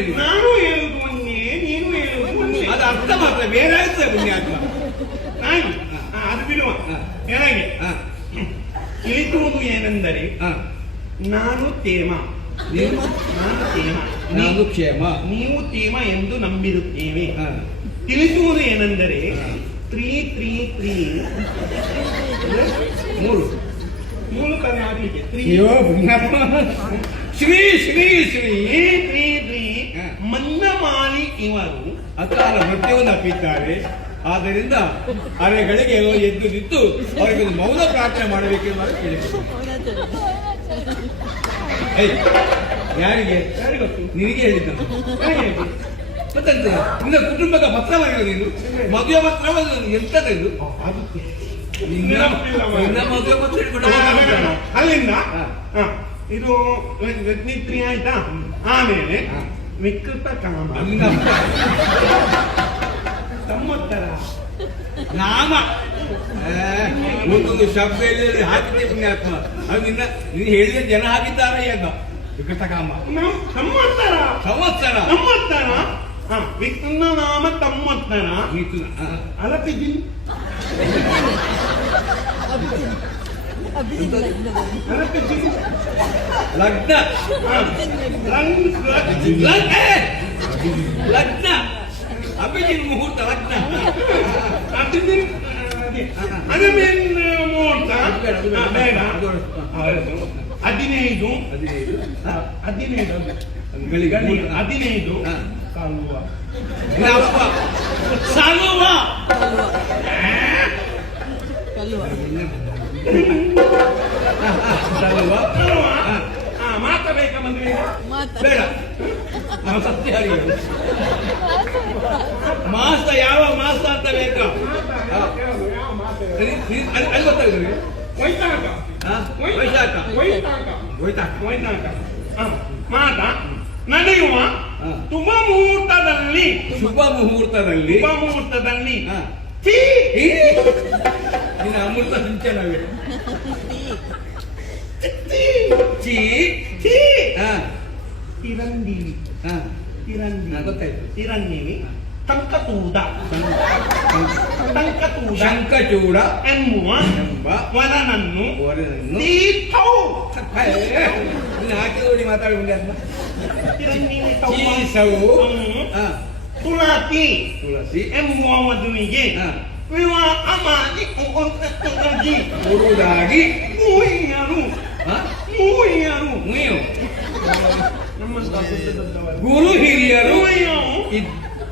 ಹೇಳಿದ್ದು. ನಾನು ಹೇಳುದು ಮೊನ್ನೆ, ನೀನು ಹೇಳುದು ಮೊನ್ನೆ. ಅದು ಅರ್ಥ ಮಾತ್ರ ಬೇರೆ ಆಗ್ತದೆ ಪುಣ್ಯಾತ್ಮ. ಆಯ್ತು, ಅದು ಬಿಡುವ. ಏನಾಗಿ ತಿಳಿಸುವುದು ಏನೆಂದರೆ ನಾನು ತೇಮ, ನಾನು ತೇಮ, ನಾನು ಕ್ಷೇಮ, ನೀವು ತೇಮ ಎಂದು ನಂಬಿರುತ್ತೇವೆ. ತಿಳಿಸುವುದು ಏನೆಂದರೆ 333 ಮೂರು ಕಲೆ ಆಗ್ಲಿಕ್ಕೆ ಶ್ರೀ ಶ್ರೀ ಶ್ರೀ 333 ಮನ್ನಮಾಲಿ ಇವರು ಅಕಾಲ ಮೃತ್ಯುವನ್ನು ಅಪ್ಪಿದ್ದಾರೆ. ಆದ್ದರಿಂದ ಅರೆಗಳಿಗೆ ಎದ್ದು ನಿಂತು ಅವರಿಗೆ ಒಂದು ಮೌನ ಪ್ರಾರ್ಥನೆ ಮಾಡಬೇಕೆಂದು ಕೇಳಿದ್ರು. ಯಾರಿಗೆ ಗೊತ್ತು? ನಿನಗೆ ಹೇಳಿದ್ದ ಮತ್ತೆ ನಿನ್ನ ಕುಟುಂಬದ ಪತ್ರ ಬರೆಯೋದು ನೀನು ಮದುವೆ ಪತ್ರ ಎಂತದ್ದು ನಿನ್ನ ಮದುವೆ ಪತ್ರ ಹಿಡ್ಕೊಂಡು ಅಲ್ಲಿಂದ ಇದು ರತ್ನಿತ್ರಿ ಆಯ್ತಾ. ಆಮೇಲೆ ವಿಕೃತ ಕಾಮ ಸಂವತ್ಸರ ನಾಮ ಒಂದೊಂದು ಶಬ್ದ ಎಲ್ಲಿ ಹಾಕಿದ್ದೆ ಪುಣ್ಯಾತ್ಮ. ಅದು ನಿನ್ನ ನೀನು ಹೇಳಿದ ಜನ ಹಾಕಿದ್ದಾರೆ ಅಂತ ವಿಕೃತ ಕಾಮ ಸಂವತ್ಸರ ಸಂವತ್ಸರ ಸಂವತ್ಸರ ವಿಷ್ಣು ನಾಮ ಸಂವತ್ಸರ ಅಲಪಿಜಿನ್ ಲಗ್ನ ಲಗ್ನ ಅಭಿಜಿನ್ ಮುಹೂರ್ತ ಲಗ್ನ ಅದೇನ್ ಮುಹೂರ್ತ ಬೇಡ. 15 ಕಾಲುವ ಸಾಲುವ ಮಾತಬೇಕಾ ಮಂತ್ರಿ? ಬೇಡ, ಸತ್ಯ ಮಾಸ ಯಾವ ಮಾಸ ಅಂತ ಬೇಕಾ? ಅಲ್ಲಿ ಗೊತ್ತಾಗ್ತದೆ. ವೈತಾಕ ವೈಶಾಖ ವೈತಾಕ ಮಾತ ನಡೆಯುವ ಶುಭ ಮುಹೂರ್ತದಲ್ಲಿ ನಿನ್ನ ಅಮೃತ ಸಿಂಚನವೇ ತಿರಂದಿವಿ ಶಂಕಚೂಡ ಎಂಬ ವರನನ್ನು ಹಾಕಿ ಮಾತಾಡಿ ತುಳಸಿ ಎಂಬ ಮದುವಿಗೆ ವಿವಾಹ ಮಾಡಿ ಕೊಡುವುದಾಗಿ ಗುರು ಹಿರಿಯರು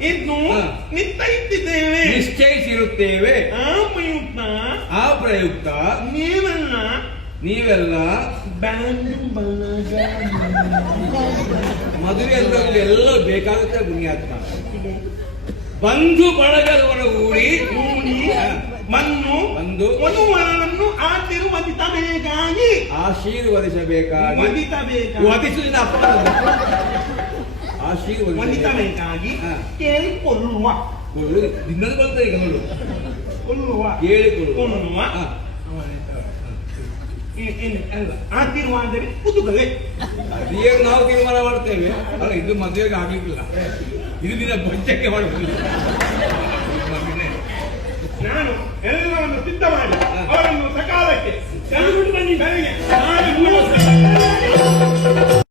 ಇನ್ನು ನಿಶ್ಚಯಿಸಿರುತ್ತೇವೆ. ಆ ಪ್ರಯುಕ್ತ ನೀವೆಲ್ಲ ಮದುವೆ ಎಲ್ಲ ಬೇಕಾಗುತ್ತೆ ಪುಣ್ಯಾತ್ಮ. ಬಂಧು ಬಳಗದವರ ಊರಿ ವಧುವರನನ್ನು ಆಶೀರ್ವದಿಸಬೇಕಾಗಿ ವಂದಿಸಬೇಕಾಗಿ ಕೇಳಿಕೊಳ್ಳುವ ಇನ್ನೊಂದು ಬರ್ತದೆ ಈಗ ನೋಡು. ಕೇಳಿಕೊಳ್ಳುವ ಆಶೀರ್ವಾದವೇ ಕುತೂಹಲ. ಅದೇನು ನಾವು ತೀರ್ಮಾನ ಮಾಡ್ತೇವೆ ಅಲ್ಲ, ಇದು ಮದುವೆಗೆ ಆಗ್ಲಿಕ್ಕಿಲ್ಲ, ಇದು ದಿನ ಪಂಚಕ್ಕೆ ಮಾಡಬಹುದು. ನಾನು ಎಲ್ಲವನ್ನು ಸಿದ್ಧ ಮಾಡಿ ಅವರನ್ನು ಸಕಾಲಕ್ಕೆ